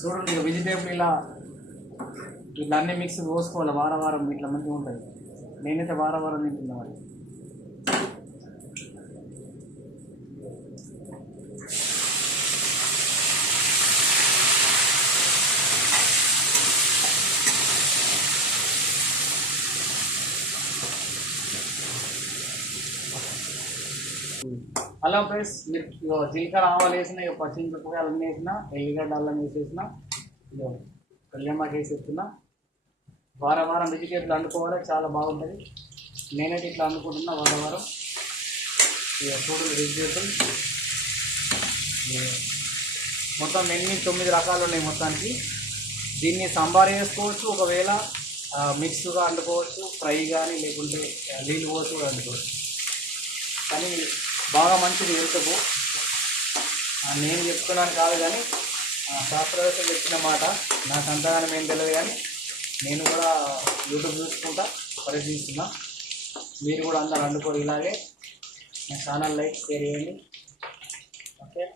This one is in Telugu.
చూడండి వెజిటేబుల్ ఇలా ఇట్లా అన్ని మిక్స్ పోసుకోవాలి. వారం వారం ఇట్లా మంచిగా ఉంటుంది. నేనైతే వారం వారం తింటున్నాను. అల్లం ఫ్రెండ్స్, మీరు జీలకర్ర ఆవాలు వేసిన, పచ్చిమిరపకాయలు అన్నీ వేసిన, ఎల్లిగడ్డ అల్లం వేసేసిన, కళ్యామాకి వేసేస్తున్నా. వారం వారం వెజిటేబుల్ వండుకోవాలి, చాలా బాగుంటుంది. నేనైతే ఇట్లా వండుకుంటున్నా వారం వారం. చూడండి వెజిటేబుల్ మొత్తం 9 రకాలు ఉన్నాయి మొత్తానికి. దీన్ని సాంబార్ వేసుకోవచ్చు, ఒకవేళ మిక్స్గా వండుకోవచ్చు, ఫ్రై కానీ, లేకుంటే నీళ్ళు పోసి కూడా వండుకోవచ్చు. కానీ బాగా మంచిది హెల్త్కు. నేను చెప్తున్నాను కాదు, కానీ శాస్త్రవేత్తలు చెప్పిన మాట. నాకు అంతగానం ఏం తెలియదు, కానీ నేను కూడా యూట్యూబ్ చూసుకుంటా పరిశీలిస్తున్నా. మీరు కూడా అందరూ వండుకోరు ఇలాగే. నా ఛానల్ లైక్, షేర్ చేయండి. ఓకే.